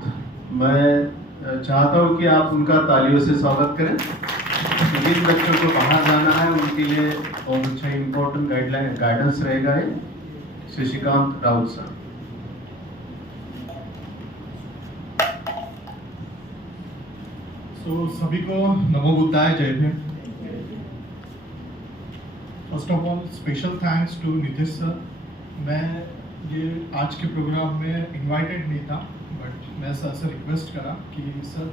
राउत, मैं चाहता हूँ कि आप उनका तालियों से स्वागत करें। जिन बच्चों को बाहर जाना है उनके लिए बहुत अच्छा इम्पोर्टेंट गाइडेंस रहेगा ये शशिकांत राउत सर। सभी को नमो बुद्धाय, जय Bhim. First of all special thanks to Nitish sir. मैं ये आज के प्रोग्राम में इनवाइटेड नहीं था, बट मैं सर से रिक्वेस्ट करा कि सर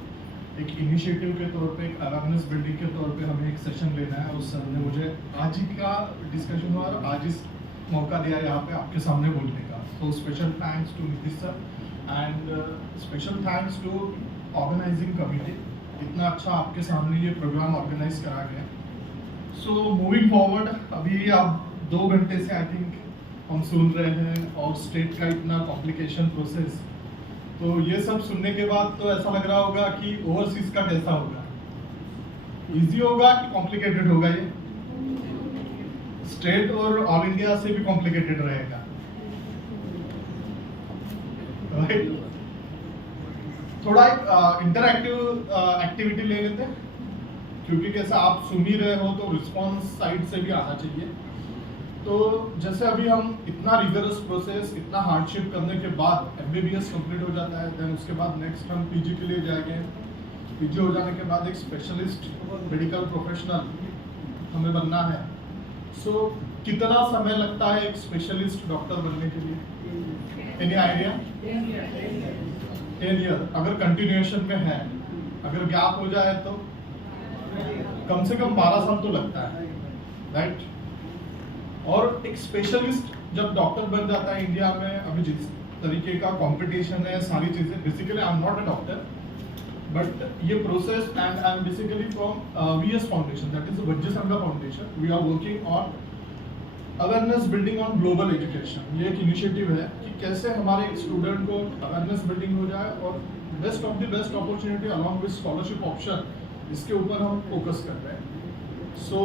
एक इनिशिएटिव के तौर पे, एक अवेयरनेस बिल्डिंग के तौर पे हमें एक सेशन लेना है, और सर ने मुझे आज ही का डिस्कशन हुआ और आज इस मौका दिया यहाँ पे आपके सामने बोलने का। तो special thanks to Nitish sir and special thanks to organising committee, इतना अच्छा आपके सामने ये प्रोग्राम ऑर्गेनाइज करा गया। सो मूविंग फॉरवर्ड, अभी आप 2 घंटे से आई थिंक हम सुन रहे हैं, और स्टेट का इतना कॉम्प्लिकेशन प्रोसेस, तो ये सब सुनने के बाद तो ऐसा लग रहा होगा कि ओवरसीज का कैसा होगा, इजी होगा कि कॉम्प्लिकेटेड होगा। ये स्टेट और ऑल इंडिया से भी कॉम्प्लिकेटेड रहेगा, राइट? थोड़ा एक इंटरएक्टिव एक्टिविटी ले लेते हैं, क्योंकि कैसा आप सुन ही रहे हो तो रिस्पॉन्स साइड से भी आना चाहिए। तो जैसे अभी हम इतना रिगरस प्रोसेस, इतना हार्डशिप करने के बाद एमबीबीएस कंप्लीट हो जाता है, देन उसके बाद नेक्स्ट हम पीजी के लिए जाएंगे। पीजी हो जाने के बाद एक स्पेशलिस्ट मेडिकल प्रोफेशनल हमें बनना है। सो कितना समय लगता है एक स्पेशलिस्ट डॉक्टर बनने के लिए? Any idea? 10 ईयर अगर कंटिन्यूएशन में है, अगर गैप हो जाए तो कम से कम 12 साल तो लगता है, राइट? और एक स्पेशलिस्ट जब डॉक्टर बन जाता है इंडिया में, अभी जिस तरीके का कंपटीशन है, सारी चीजें, basically I am not a doctor, but ये process, and I am basically from VS foundation, that is Vajra Sangha foundation. We are working on awareness building on global education. ये एक इनिशिएटिव है कि कैसे हमारे स्टूडेंट को अवेयरनेस बिल्डिंग हो जाए, और best of the best opportunity along with scholarship option, इसके ऊपर हम फोकस कर रहे हैं। सो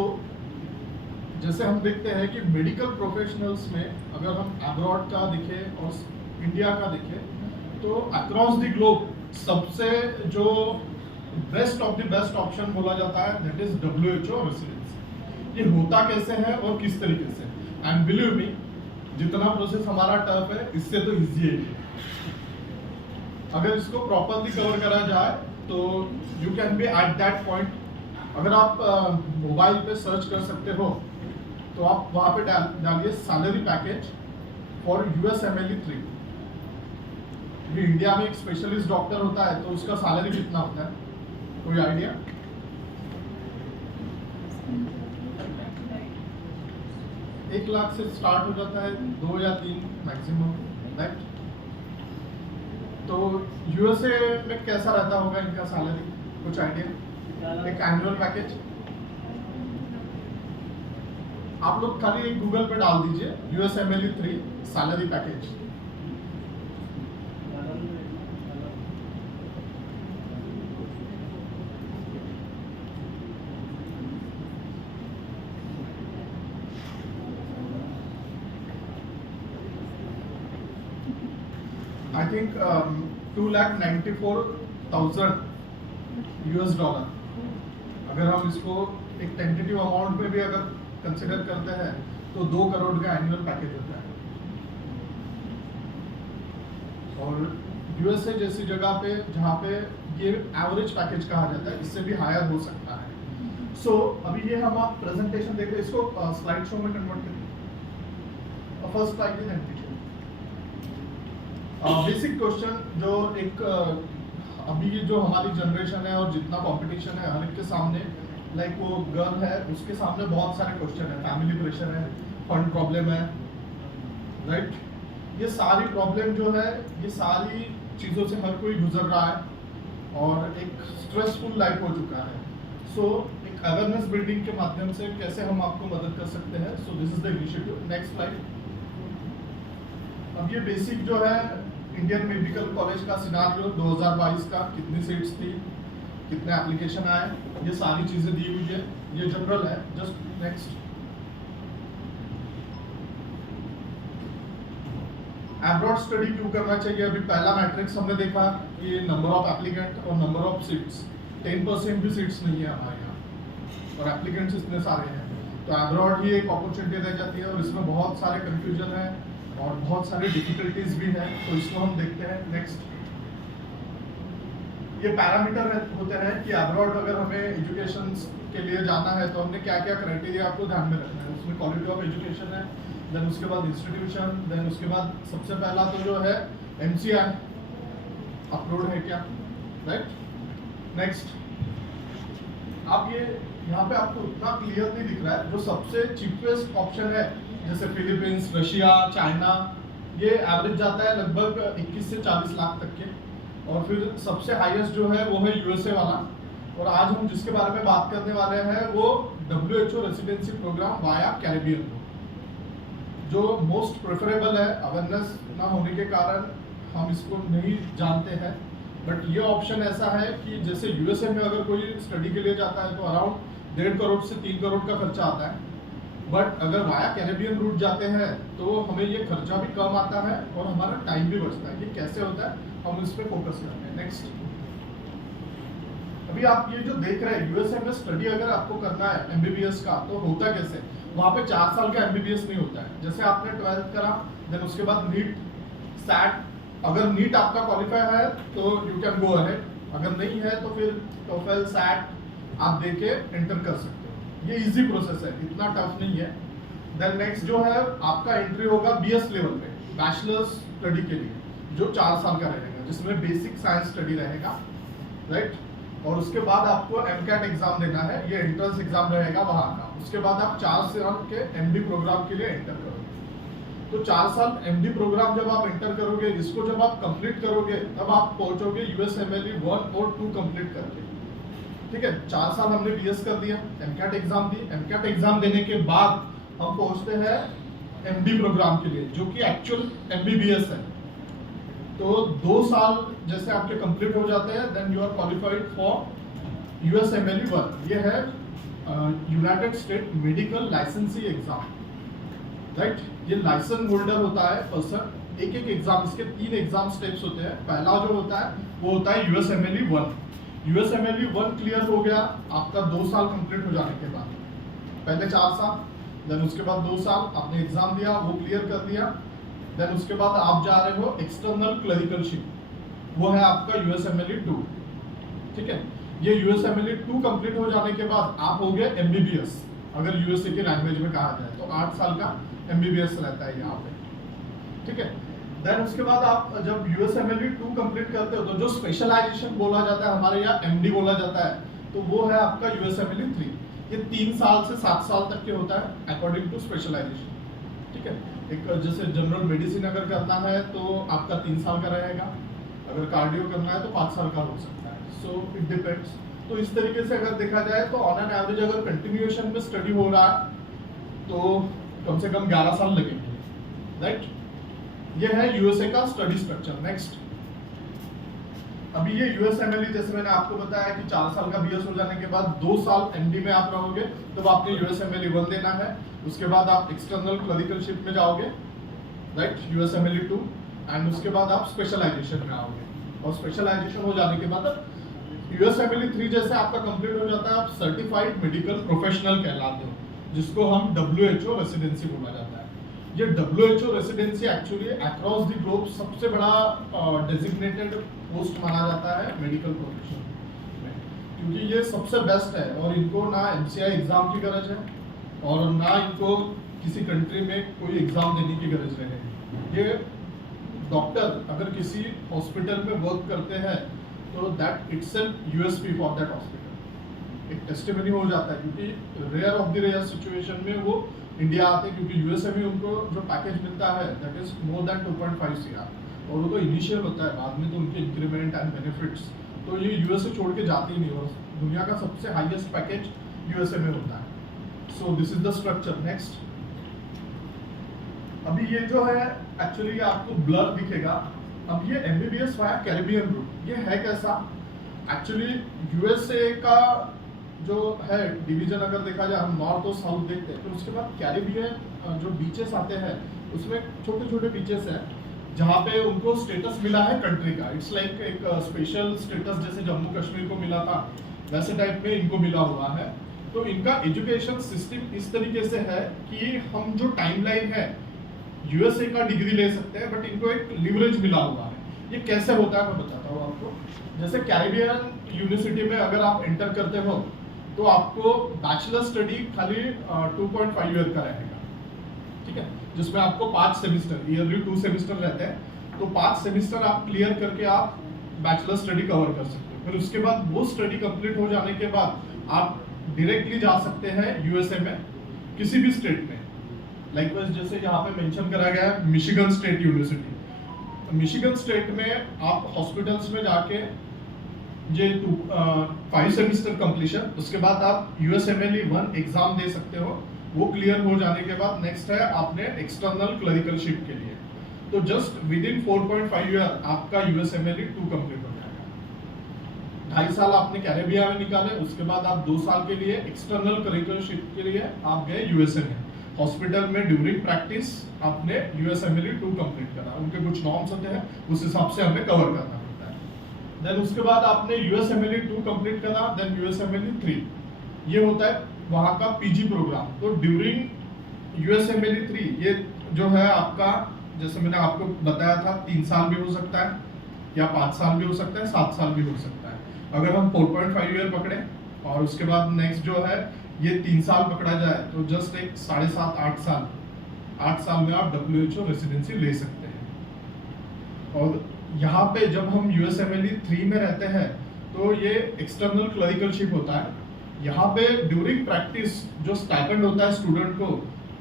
जैसे हम देखते हैं कि मेडिकल प्रोफेशनल्स में अगर हम अब्रॉड का देखें और इंडिया का देखें, तो अक्रॉस द ग्लोब सबसे जो best of the best option बोला जाता है, दैट इज WHO रेसिडेंसी। ये होता कैसे है और किस तरीके से? एंड बिलीव मी, जितना प्रोसेस हमारा टफ है, इससे तो इजी है। अगर इसको प्रॉपरली कवर करा जाए तो you can be at that point. अगर आप मोबाइल पे सर्च कर सकते हो, तो आप वहाँ पे डालिए सैलरी पैकेज फॉर USMLE 3। ये इंडिया में एक स्पेशलिस्ट डॉक्टर होता है, तो उसका सैलरी कितना होता है? कोई आइडिया? एक लाख से स्टार्ट हो जाता है, 2 या 3 मैक्सिमम, राइट? तो USA में कैसा रहता होगा इनका सैलरी? कुछ आइडिया? एक एनुअल पैकेज आप लोग खाली एक गूगल पे डाल दीजिए, USMLE 3 salary package. I think $294,000 US। अगर हम इसको एक टेंटेटिव अमाउंट में भी अगर कंसिडर करते हैं, तो 2 करोड़ का एनुअल पैकेज होता है। और USA जैसी जगह पे, जहाँ पे ये एवरेज पैकेज कहा जाता है, इससे भी हायर हो सकता है। सो अभी ये हम आप प्रेजेंटेशन देख रहे हैं, इसको स्लाइड शो में कन्वर्ट करें। First slide is entry. Basic question जो एक अभी जो हमारी जनरेशन है और जितना कंपटीशन है हर एक के सामने, लाइक वो गर्ल है, उसके सामने बहुत सारे क्वेश्चन है, फैमिली प्रेशर है, फंड प्रॉब्लम है, राइट? ये सारी प्रॉब्लम जो है, ये सारी चीज़ों से हर कोई गुजर रहा है और एक स्ट्रेसफुल लाइफ हो चुका है। सो एक अवेयरनेस बिल्डिंग के माध्यम से कैसे हम आपको मदद कर सकते हैं, so this is the initiative. Next slide. अब ये बेसिक जो है इंडियन मेडिकल कॉलेज का सिनारियो 2022 का, कितनी सीट्स थी, कितने एप्लीकेशन आए, ये सारी चीजें दी हुई है। ये जनरल है। Just next. एब्रॉड स्टडी क्यों करना चाहिए? अभी पहला मैट्रिक्स हमने देखा कि नंबर ऑफ एप्लीकेंट और नंबर ऑफ सीट्स, 10% भी सीट्स नहीं है हमारे यहाँ और एप्लीकेंट्स इतने सारे हैं, तो एब्रॉड ही एक अपॉर्चुनिटी रह जाती है और इसमें बहुत सारे कन्फ्यूजन है और बहुत सारी डिफिकल्टीज भी है, तो इसको हम देखते हैं। नेक्स्ट, ये पैरामीटर होते हैं कि अब्रॉड अगर हमें एजुकेशन के लिए जाना है तो हमने क्या क्या क्राइटेरिया आपको ध्यान में रखना है। उसमें क्वालिटी ऑफ एजुकेशन है, देन उसके बाद इंस्टीट्यूशन, देन उसके बाद सबसे पहला तो जो है MCI अपलोड है क्या, राइट। नेक्स्ट, आप ये यहाँ पे आपको उतना क्लियरली दिख रहा है, जो सबसे चीपेस्ट ऑप्शन है जैसे फिलीपींस, रशिया, चाइना, ये एवरेज जाता है लगभग 21 से 40 लाख तक के, और फिर सबसे हाईएस्ट जो है वो है USA वाला। और आज हम जिसके बारे में बात करने वाले हैं वो WHO residency programme via Caribbean, जो मोस्ट प्रेफरेबल है। अवेयरनेस ना होने के कारण हम इसको नहीं जानते हैं, बट ये ऑप्शन ऐसा है कि जैसे USA में अगर कोई स्टडी के लिए जाता है तो अराउंड 1.5 करोड़ से 3 करोड़ का खर्चा आता है, बट अगर वाया कैरिबियन रूट जाते हैं तो हमें ये खर्चा भी कम आता है और हमारा टाइम भी बचता है। ये कैसे होता है, हम इस पे फोकस करते हैं। नेक्स्ट, अभी आप ये जो देख रहे हैं USA में स्टडी अगर आपको करना है MBBS का, तो होता कैसे, वहाँ पे 4 साल का MBBS नहीं होता है। जैसे आपने 12th करा, देन उसके बाद नीट, सैट, अगर नीट आपका क्वालिफाई है तो यू कैन गो अहेड, अगर नहीं है तो फिर टोफेल, सैट आप दे के एंटर कर सकते हो। ये इजी प्रोसेस है, इतना टफ नहीं है। देन नेक्स्ट जो है आपका एंट्री होगा BS लेवल पे, बैचलर्स स्टडी के लिए, जो 4 साल का रहेगा, जिसमें बेसिक साइंस स्टडी रहेगा, राइट। और उसके बाद आपको MCAT एग्जाम देना है, ये एंट्रेंस एग्जाम रहेगा वहाँ का। उसके बाद आप 4 साल के MD प्रोग्राम के लिए एंटर करोगे। तो 4 साल MD प्रोग्राम जब आप एंटर करोगे, इसको जब आप कंप्लीट करोगे, तब आप पहुंचोगे USMLE 1 और 2 कंप्लीट करके, ठीक है। 4 साल हमने BS कर दिया, MCAT एग्जाम दी, MCAT एग्जाम देने के बाद हम पहुंचते हैं MD प्रोग्राम के लिए, जो कि एक्चुअल MBBS है। तो 2 साल जैसे आपके कंप्लीट हो जाते हैं, then you are qualified for USMLE 1। ये है United State medical licensing exam, right. ये लाइसेंस होल्डर होता है पर्सन, एक एग्जाम, इसके 3 एग्जाम स्टेप्स होते हैं। पहला जो होता है वो होता है USMLE 1। USMLE 1 क्लियर हो गया आपका 2 साल कंप्लीट हो जाने के बाद, पहले 4 साल, देन उसके बाद 2 साल आपने एग्जाम दिया, वो क्लियर कर दिया। देन उसके बाद आप जा रहे हो एक्सटर्नल क्लरिकलशिप, वो है आपका USMLE 2, ठीक है। ये USMLE 2 कंप्लीट हो जाने के बाद आप हो गए MBBS, अगर USA की लैंग्वेज में कहा जाए तो 8 साल का MBBS रहता है यहाँ पे, ठीक है। देन उसके बाद आप जब USMLE 2 कंप्लीट करते हो तो जो स्पेशलाइजेशन बोला जाता है हमारे यहाँ MD बोला जाता है, तो वो है आपका USMLE 3। ये 3 साल से 7 साल तक के होता है अकॉर्डिंग टू स्पेशलाइजेशन, ठीक है। एक जैसे जनरल मेडिसिन अगर करना है तो आपका 3 साल का रहेगा, अगर कार्डियो करना है तो 5 साल का हो सकता है, सो इट डिपेंड्स। तो इस तरीके से अगर देखा जाए तो ऑन एन एवरेज अगर कंटिन्यूएशन में स्टडी हो रहा है तो कम से कम 11 साल लगेंगे, राइट। ये है USA का स्टडी स्ट्रक्चर। नेक्स्ट, अभी ये USMLE जैसे मैंने आपको बताया कि 4 साल का BS हो जाने के बाद 2 साल MD में आप रहोगे, तब आपने USMLE 1 देना है। उसके बाद आप एक्सटर्नल क्लरिकलशिप में जाओगे, राइट, USMLE 2, एंड उसके बाद आप स्पेशलाइजेशन में आओगे, और स्पेशलाइजेशन हो जाने के बाद USMLE 3 जैसे आपका कंप्लीट हो जाता है, आप सर्टिफाइड मेडिकल प्रोफेशनल कहलाते हो, जिसको हम WHO रेसिडेंसी बोला जाता है। ये WHO residency actually across the globe सबसे बड़ा डेजिग्नेटेड पोस्ट माना जाता है मेडिकल प्रोफेशन में, क्योंकि ये सबसे बेस्ट है और इनको ना MCI एग्जाम की गरज है और ना इनको किसी कंट्री में कोई एग्जाम देने की गरज रहेगी। ये डॉक्टर अगर किसी हॉस्पिटल में वर्क करते हैं तो that itself USP for that hospital, एक टेस्टिमनी हो जाता है, क्योंकि rare of the rare situation में वो इंडिया आते हैं, क्योंकि USA में उनको जो पैकेज मिलता है that is more than 2.5 CR, और वो तो इनिशियल होता है, बाद में तो उनके इंक्रीमेंट एंड बेनिफिट्स, तो ये USA छोड़ के जाते ही नहीं, और दुनिया का सबसे हाईएस्ट पैकेज USA में होता है। So this is the structure. Next, अभी ये जो है एक्चुअली आपको ब्लर दिखेगा, अब ये MBBS वाया कैरिबियन रूट, ये है कैसा, एक्चुअली USA का जो है डिवीजन अगर देखा जाए, हम नॉर्थ और साउथ देखते हैं, तो उसके बाद कैरिबियन जो बीचेस आते हैं उसमें छोटे छोटे बीचेस हैं, जहाँ पे उनको स्टेटस मिला है कंट्री का। इट्स लाइक एक स्पेशल स्टेटस जैसे जम्मू कश्मीर को मिला था, वैसे टाइप में इनको मिला हुआ है। तो इनका एजुकेशन सिस्टम इस तरीके से है कि हम जो टाइमलाइन है यूएसए का डिग्री ले सकते हैं, बट इनको एक लिवरेज मिला हुआ है। ये कैसे होता है मैं बताता हूँ आपको। जैसे कैरिबियन यूनिवर्सिटी में अगर आप एंटर करते हो तो आपको बैचलर स्टडी खाली 2.5 ईयर का रहेगा, ठीक है, जिसमें आपको 5 सेमिस्टर, ईयरली 2 सेमिस्टर रहते हैं। तो 5 सेमिस्टर आप क्लियर करके आप बैचलर स्टडी कवर कर सकते हो। फिर उसके बाद वो स्टडी कंप्लीट हो जाने के बाद आप डायरेक्टली जा सकते हैं यूएसए में किसी भी स्टेट में। लाइकवाइज जैसे यहाँ पे मेंशन करा गया है Michigan state university. Michigan state में आप हॉस्पिटल्स में जाके ये 5 सेमिस्टर कंप्लीशन, उसके बाद आप यूएसएमएलई 1 एग्जाम दे सकते हो। वो क्लियर हो जाने के बाद नेक्स्ट है आपने एक्सटर्नल क्लरिकलशिप के लिए। तो जस्ट विद इन 4.5 ईयर आपका यूएसएमएलई 2 कंप्लीट हो जाएगा। 2.5 साल आपने कैरेबिया में निकाले, उसके बाद आप 2 साल के लिए एक्सटर्नल क्लरिकलशिप के लिए आप गए यूएसए में। हॉस्पिटल में ड्यूरिंग प्रैक्टिस आपने यूएसएमएलई 2 कंप्लीट करा। उनके कुछ नॉर्म्स होते हैं, उस हिसाब से हमें कवर करना पड़ता है। देन उसके बाद आपने यूएसएमएलई 2 कंप्लीट करा, देन यूएसएमएलई 3, ये होता है वहाँ का पीजी प्रोग्राम। तो ड्यूरिंग यूएसएमएलई 3 ये जो है आपका, जैसे मैंने आपको बताया था, 3 साल भी हो सकता है या 5 साल भी हो सकता है, 7 साल भी हो सकता है। अगर हम 4.5 ईयर पकड़े और उसके बाद नेक्स्ट जो है ये 3 साल पकड़ा जाए तो जस्ट एक 7.5 8 साल में आप WHO रेसिडेंसी ले सकते हैं। और यहाँ पे जब हम यूएसएमएलई 3 में रहते हैं तो ये एक्सटर्नल क्लरिकलशिप होता है। यहाँ पे ड्यूरिंग प्रैक्टिस जो स्टाइपेंड होता है स्टूडेंट को,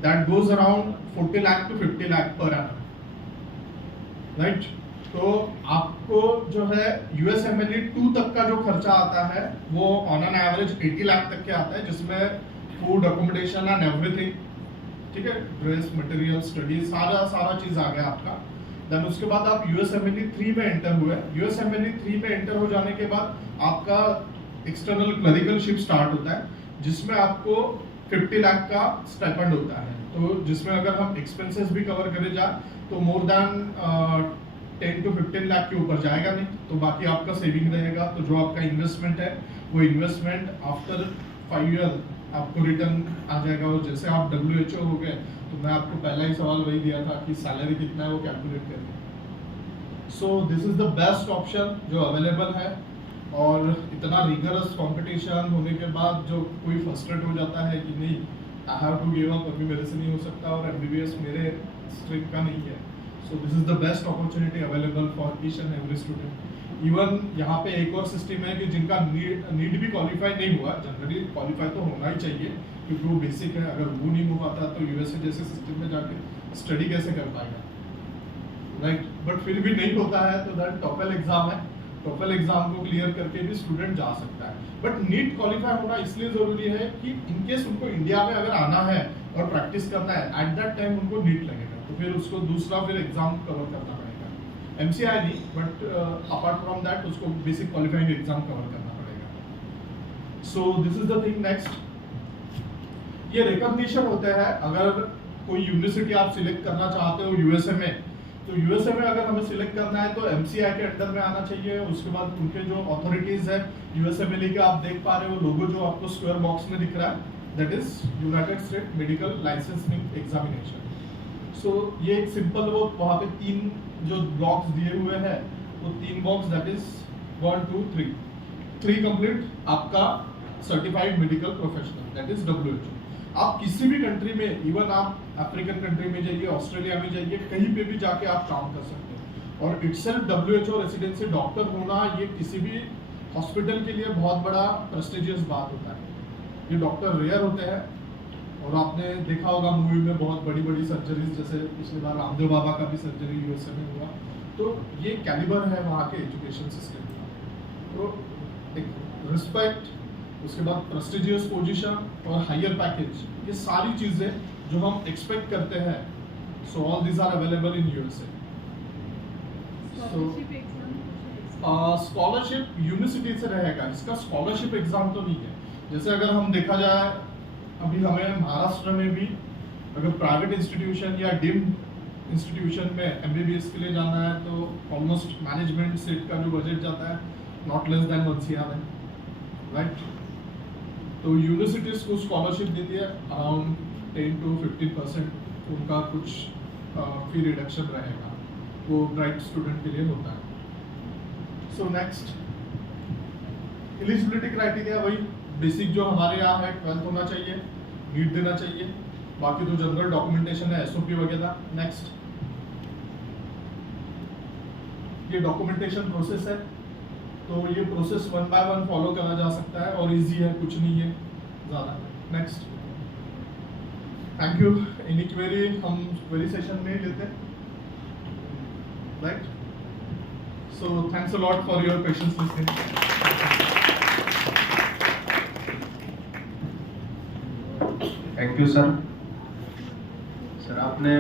that goes around 40 lakh to 50 lakh per annum, right. तो आपको जो है यूएसएमएलई 2 तक का जो खर्चा आता है वो ऑन एन एवरेज 80 लाख तक के आता है, जिसमें फूड, अकोमोडेशन एंड एवरीथिंग, ठीक है, ड्रेस, मटेरियल, स्टडी, सारा चीज आ गया आपका। देन उसके बाद आप यूएसएमएलई 3 में एंटर हुए। यूएसएमएलई 3 में एंटर हो जाने के बाद आपका एक्सटर्नल क्लरिकलशिप स्टार्ट होता है, जिसमें आपको 50 लाख का स्टाइपेंड होता है। तो जिसमें अगर हम एक्सपेंसेस भी कवर करे जाए तो मोर देन 10 to 15 लाख के ऊपर जाएगा नहीं। तो बाकी आपका सेविंग रहेगा। तो जो आपका इन्वेस्टमेंट है वो इन्वेस्टमेंट आफ्टर 5 ईयर आपको रिटर्न आ जाएगा। और जैसे आप WHO हो गए तो मैं आपको पहला ही सवाल वही दिया था कि सैलरी कितना है वो कैलकुलेट करें। So this is the best option जो अवेलेबल है। और इतना रिगरस कंपटीशन होने के बाद जो कोई फ्रस्ट्रेट हो जाता है कि नहीं I have to give up, अभी मेरे से नहीं हो सकता और MBBS मेरे स्ट्रीम का नहीं है, so this is the best opportunity available for each and every student. Even यहाँ पे एक और सिस्टम है कि जिनका नीड भी क्वालिफाई नहीं हुआ, जनरली क्वालिफाई तो होना ही चाहिए क्योंकि वो बेसिक है, अगर वो नहीं हो पाता तो यूएसए जैसे सिस्टम में जाके स्टडी कैसे कर पाएगा, राइट। बट फिर भी नहीं होता है तो दैट टॉफल एग्जाम है, टॉफल एग्जाम को क्लियर करके भी स्टूडेंट जा सकता है। बट नीट क्वालिफाई होना इसलिए जरूरी है कि इनकेस उनको इंडिया में अगर आना है और प्रैक्टिस करना है, एट दैट टाइम उनको नीट लगेगा, तो फिर उसको दूसरा फिर एग्जाम कवर करना पड़ेगा। MCI नहीं, बट अपार्ट फ्रॉम दैट उसको बेसिक क्वालिफाइंग एग्जाम कवर करना पड़ेगा। So this is the thing. Next ये रिकॉग्निशन होते हैं। अगर कोई यूनिवर्सिटी आप सिलेक्ट करना चाहते हो यूएसए में, तो यूएसए में अगर हमें सिलेक्ट करना है तो MCI के अंडर में आना चाहिए। उसके बाद उनके जो अथॉरिटीज है यूएसएमएलई के, आप देख पा रहे हो लोगो जो आपको स्क्वायर बॉक्स में दिख रहा है, that is United State Medical Licensing Examination. So ये एक सिंपल, वो वहाँ पे 3 जो ब्लॉक्स दिए हुए हैं, वो 3 बॉक्स दैट इज 1 2 3 कंप्लीट आपका certified medical professional, that is WHO। आप किसी भी कंट्री में, इवन आप अफ्रीकन कंट्री में जाइए, ऑस्ट्रेलिया में जाइए, कहीं पे भी जाके आप काम कर सकते हैं। और इटसेल्फ WHO रेसिडेंसी डॉक्टर होना ये किसी भी हॉस्पिटल के लिए बहुत बड़ा प्रेस्टिजियस बात होता है। ये डॉक्टर रेयर होते हैं और आपने देखा होगा मूवी में बहुत बड़ी बड़ी सर्जरीज, जैसे पिछली बार रामदेव बाबा का भी सर्जरी यूएसए में हुआ। तो ये कैलिबर है वहाँ के एजुकेशन सिस्टम का। तो एक रिस्पेक्ट, उसके बाद प्रेस्टिजियस पोजीशन और हायर पैकेज, ये सारी चीज़ें जो हम एक्सपेक्ट करते हैं, so all this are available in USA. Scholarship university से रहेगा, इसका स्कॉलरशिप एग्जाम तो नहीं है। जैसे अगर हम देखा जाए, अभी हमें महाराष्ट्र में भी अगर प्राइवेट इंस्टीट्यूशन या डीम्ड इंस्टीट्यूशन में एमबीबीएस के लिए जाना है तो ऑलमोस्ट मैनेजमेंट सीट का जो बजट जाता है नॉट लेस देन 1 CR है, राइट। तो यूनिवर्सिटीज़ को स्कॉलरशिप देती है अराउंड 10 to 15%, उनका कुछ फी रिडक्शन रहेगा, वो ब्राइट स्टूडेंट के लिए होता है। सो नेक्स्ट एलिजिबिलिटी क्राइटेरिया, वही बेसिक जो हमारे यहाँ है 12th होना चाहिए, नीट देना चाहिए, बाकी तो जनरल डॉक्यूमेंटेशन है, एसओपी वगैरह। नेक्स्ट ये डॉक्यूमेंटेशन प्रोसेस है, तो ये प्रोसेस 1 by 1 फॉलो करा जा सकता है और इजी है, कुछ नहीं है ज़्यादा। Next, thank you. Any query हम क्वेरी सेशन में ही लेते हैं, right. So thanks a lot for your patience listening. Thank you sir. Sir आपने